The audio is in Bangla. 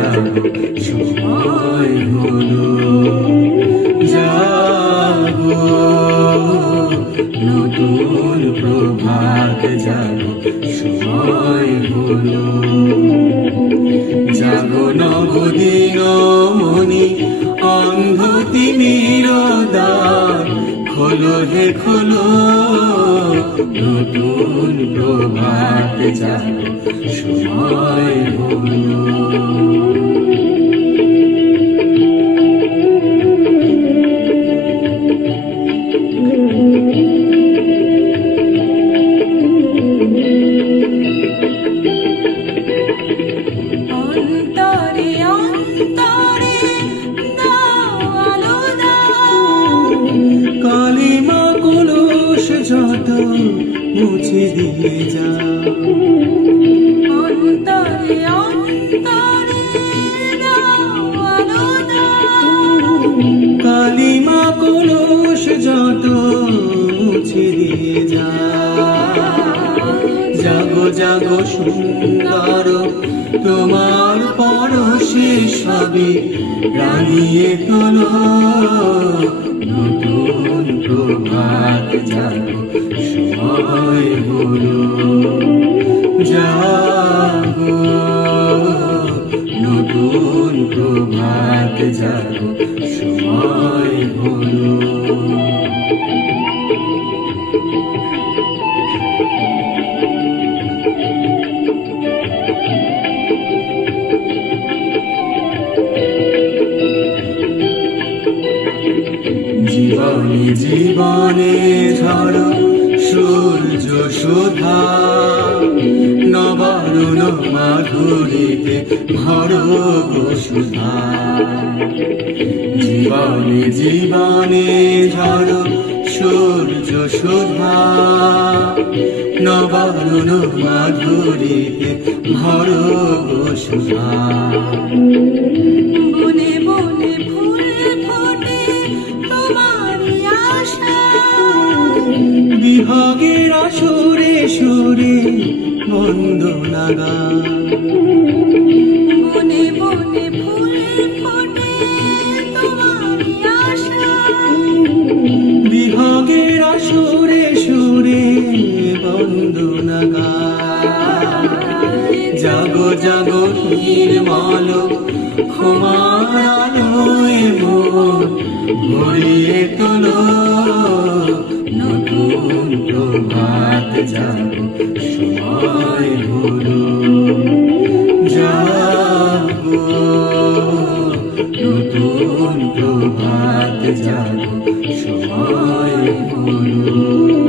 জাগো সময় হলো, জাগো নতুন প্রভাত জাগো সময় হলো, জাগো নবদিন মনি অন্ধ তিমির দ্বার খোলো হে খোলো, নতুন প্রভাত জাগো সময় হলো। অন্তরে অন্তরে দাও আলো দাও, কালিমা কলুষ যত মুছে দিয়ে যাও, অন্তরে অন্তরে দাও আলো দাও, কালিমা কলুষ যত মুছে দিয়ে যাও, জাগো জাগো সুন্দর তোমার পরশে সবে রাঙিয়ে তোলো, নতুন প্রভাত জাগো সময় হলো, জাগো নতুন প্রভাত জাগো সময় হলো। জীবনে জীবনে ঝড় সূর্য সুধা, নবারুণ মাধুরীতে ভরো গো সুধা, জীবনে জীবনে ঝড় সূর্য সুধা, নবারুণ মাধুরীতে ভরো গো সুধা, বনে বনে ফুল ফোটে তোমারই আশা, বিভাগের সুরে সুরে বন্দনা গান, বনে বনে ফুল ফোটে তোমারই আশা, বিভাগের সুরে সুরে বন্দনা গান, জাগো জাগো নির্মল ক্ষমার আলোয় মন ভরিয়ে তোলো, নতুন প্রভাত জাগো সময় হলো, জাগো নতুন প্রভাত জাগো সময় হলো।